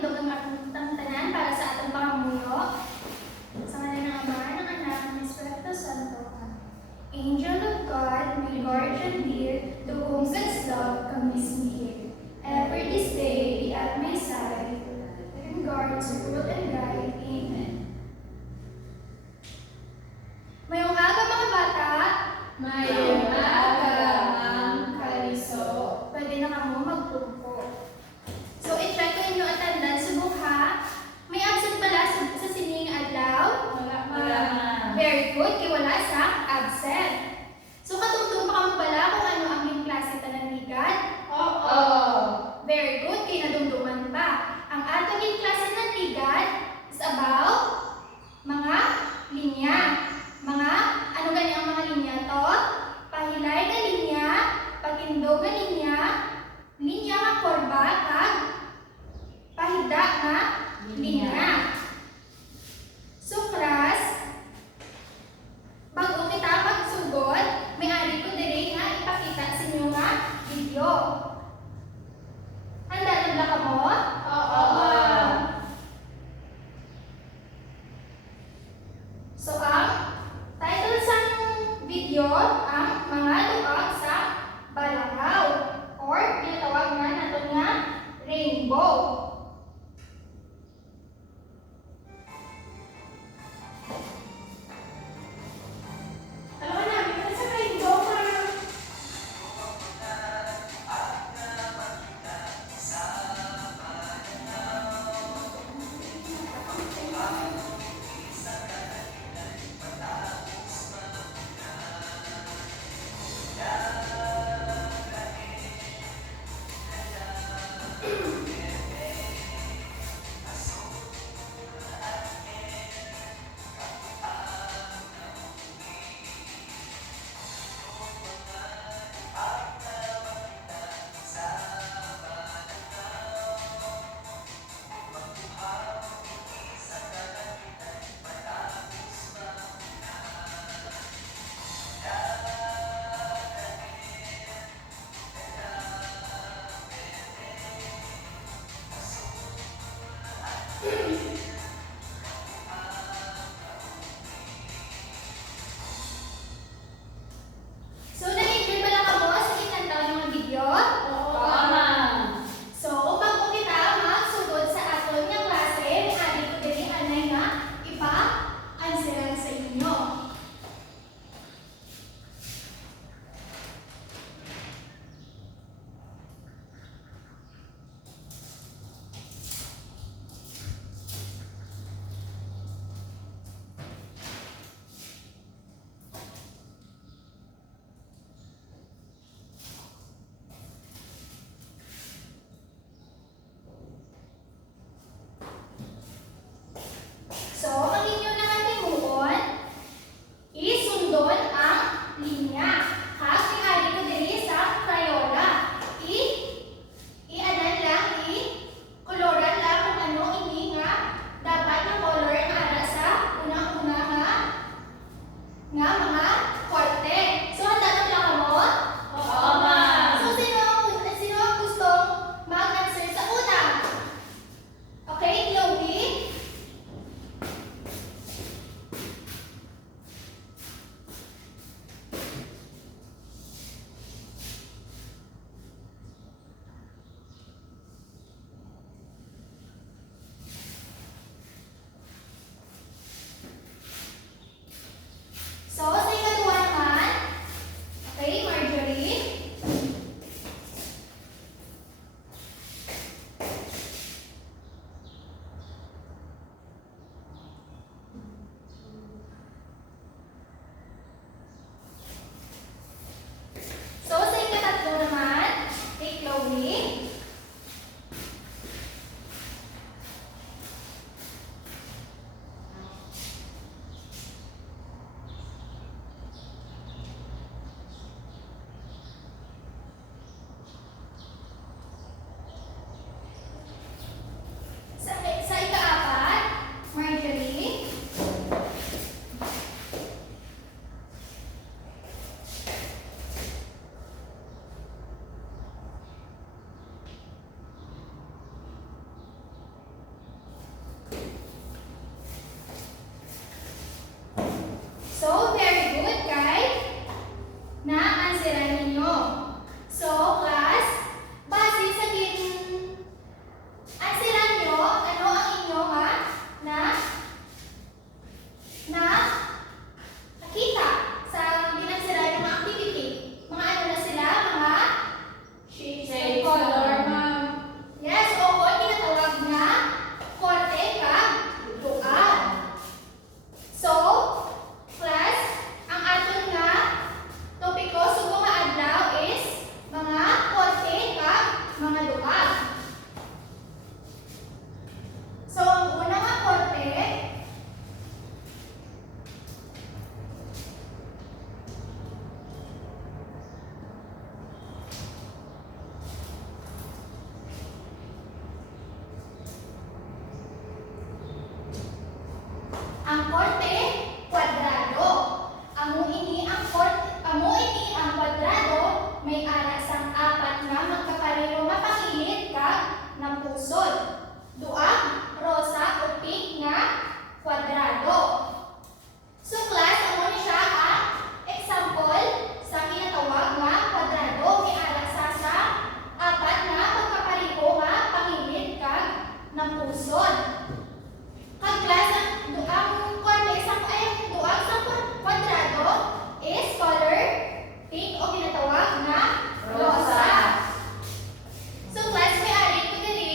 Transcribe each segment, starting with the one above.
handog ang atong tanan para sa atong pangamuyo. Sa ngalan ng Ama, ng Anak, ng Espiritu Santo. Angel of God, my guardian dear, to whom God's love comes near. Ever this day be at my side, and guard to rule and guide. Amen. Mayong aga mga bata. Mayong aga, Ma'am Cariso. Pwede na kamo magtungko. So, i-check ko inyo attendance. Subok ha. May absent pala sa sining adlaw? Wala, Ma'am. Very good. Kaya wala sa absent. So, katungtong pa kamo pala kung ano ang yung klase tananigan? Oo. Very good. Kaya nadumduman pa. Ang atong yung klase tananigan is about mga linya. Mga, ano gani ang mga linya to? Pahilay na linya, pagindog na linya, linya nga korba, kag pahida nga linya. So, class, bago kita magsugod, may ari ko diri nga ipakita sa inyo nga video. Handa na ba ka mo? Oo, Ma'am. So, ang title sa video ang mga luwag sa balakaw or tinatawag nga natin nga rainbow. pusod. Duag, rosa o pink nga kwadrado. So class, amo ni siya ang example sa ginatawag nga kwadrado may ara sa apat nga magkapareho nga pangilid kag ng pusod. Kag class, ang duag sa kwadrado is color pink o ginatawag nga rosa. So class, may ari ko diri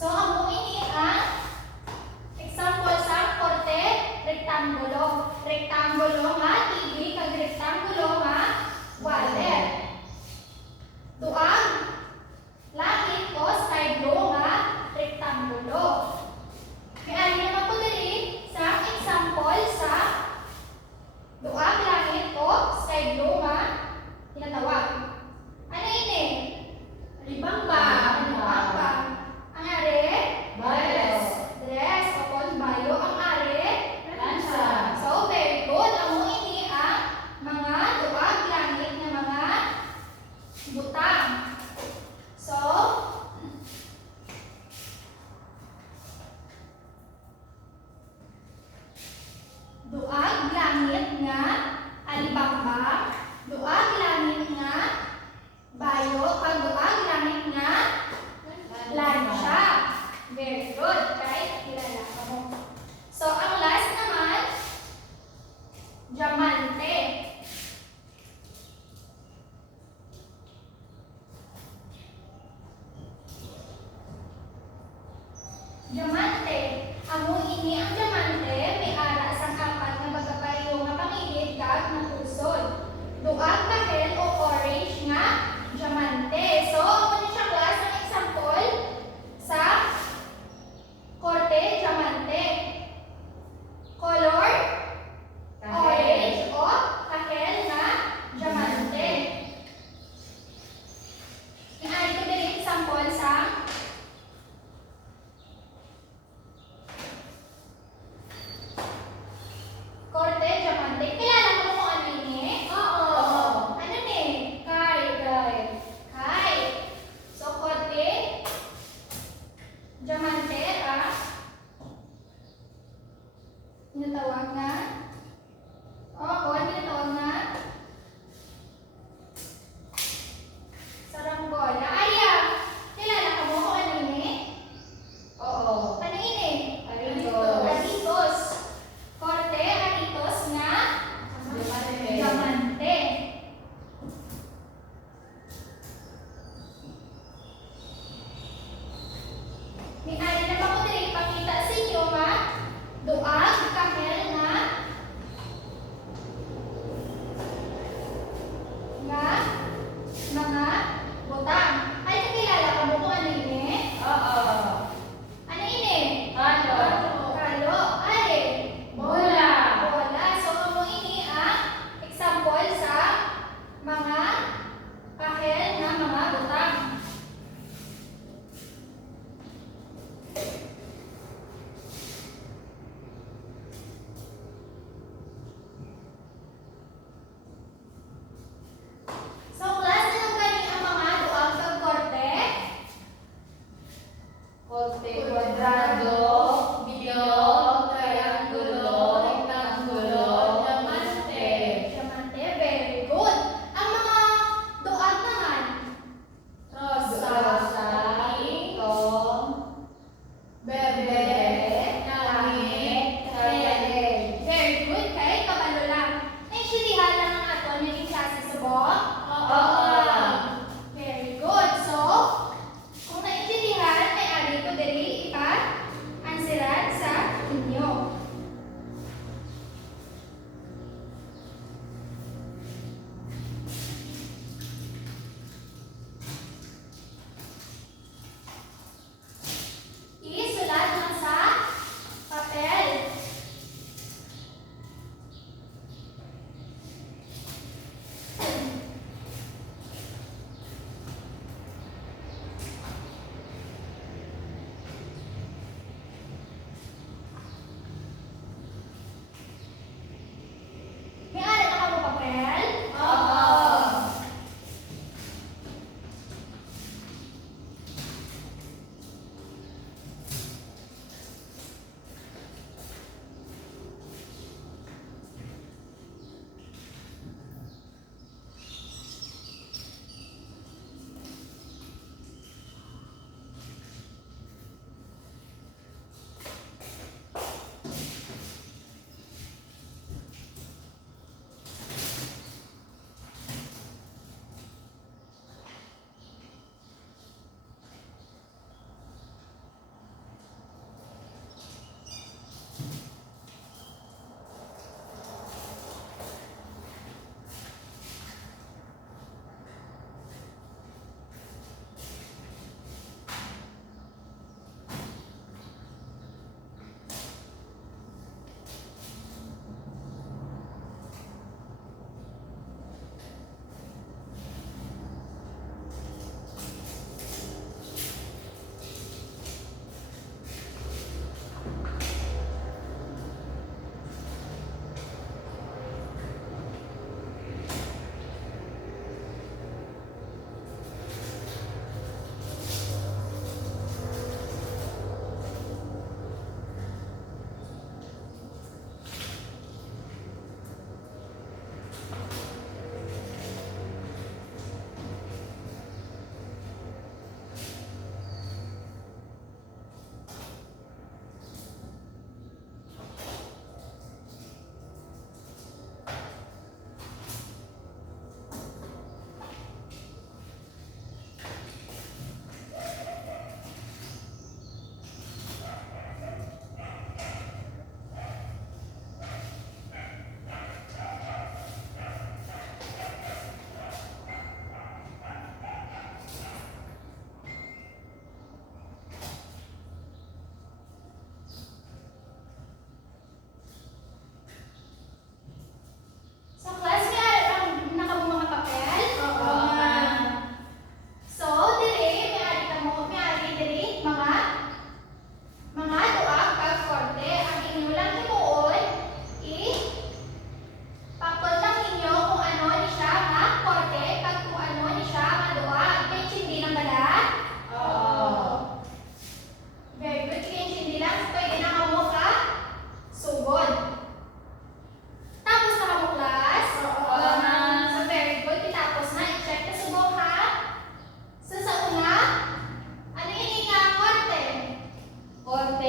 So, amo ini ang example sa korte rektangulo. Rektangulo nga TV kag rektangulo nga wallet. Duang langit o side row nga rektangulo. Kaya naman po diri sa example sa duang langit o side row nga tinatawag. Ano ini? Libamba. Libamba. Ang are? Dress. Dress. O kung bayo ang are? Lansa. So, very good. Amo ini ang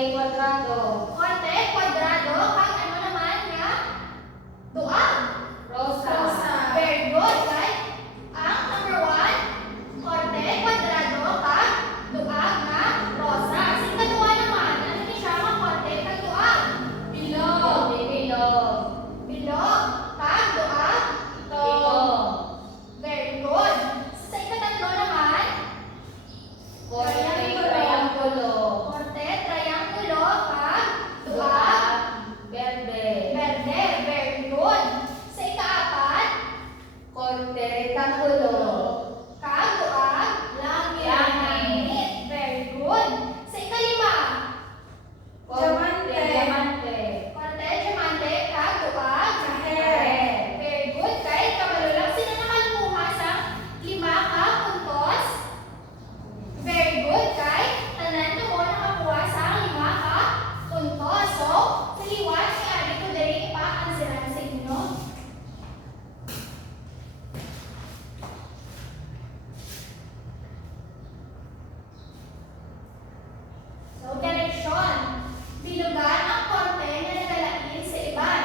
kwadrado. Korte, kwadrado, kag ano naman nga? Duag. Rosa. Very good, right? Ang number 1, korte, kwadrado, kag duag nga rosa. Sa ikaduha naman, ano ni siya nga korte kag duag? Bilog. Bilog. Bilog, kag duag ito. Very good. Sa ikatatlo naman, Korte, triangulo. korte, triangulo, kag duag Verde. verde. Very good. Sa ikaapat, Korte, rektangulo. kag duag langit. Very good. Sa ikalima, Korte, diamante. korte, diamante, kag duag Kahel. Very good. Kahit kabalo lang sila nakakuha sa 5 ka puntos. Very good. Kahit tanan mo nakakuha sa 5 ka puntos. So, sa liwat, si Ari ko dali pa-answeran sa inyo. So, direksyon. Bilugan ang korte na nagalain sa iban.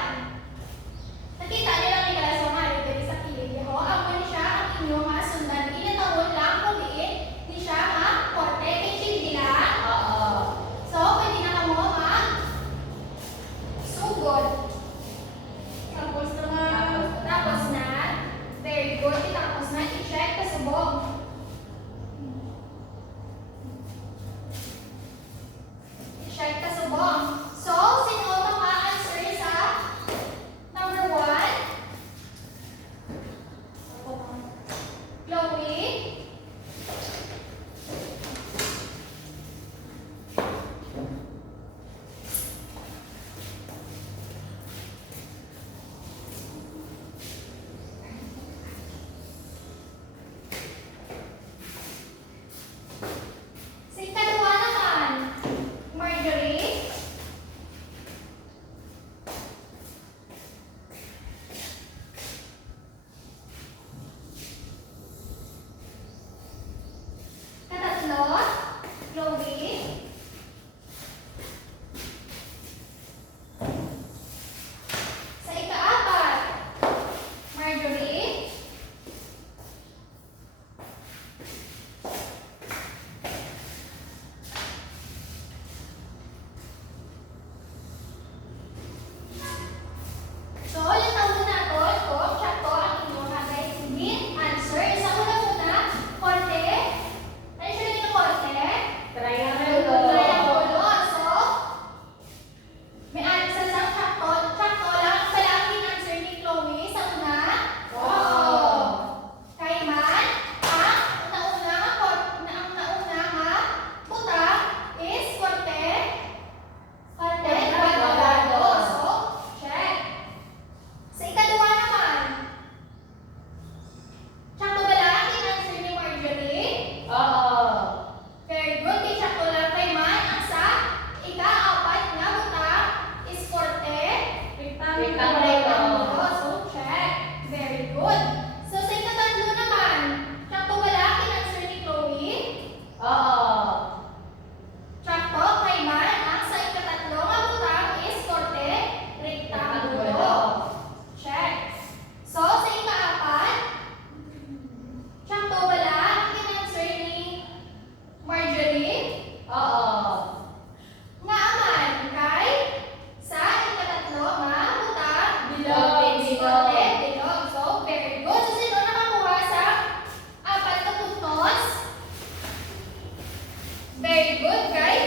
Nakita niyo lang ni Kalasong Mari diri sa kilid ho. Amo ni siya ang inyo nga sundan. Inatawon lang kung diin ni siya nga korte kay chindi lang. Oo. So, pwede na kamo nga sugod. Tapos na. Very good. Tapos na. I-check ka subong. I-check ka subong. So, sino ang ma-answer sa number 1? Chloe? Sa ikadua naman, Marjorie? Katatlo, Chloe? Sa ikaapat, Marjorie? So, yung tawo na to, check ko ang inyong guys. Din answer. Sa una-una, korte. Ano siya yung korte? Triangulo. Triangulo. So, may answer sa sakto. Sakto lang. Sa lang din answer ni Chloe sa una. Oo. Kay man, ang nauna nga butang is korte. Korte. Kwadrado. So, check. Sa ikadua naman, sakto ba lang ang answer ni Marjorie? Oo. Very good. Kay sakto lang kay man. Ang sa ika-apat nga butang is korte. Rectangulo. So, check. Very good. So, sa ikatatlo naman, sakto ba lang ang answer ni Chloe? Oo. Sakto kay man. Ang sa ikatatlo nga butang is korte. Rectangulo. Check. So, sa ika-apat, sakto ba lang ang answer ni Marjorie? Oo. Nga man, kay sa ikatatlo nga butang Bilog. korte, bilog. So, very good. So, sino nakakuha sa 4 na puntos? Very good, guys.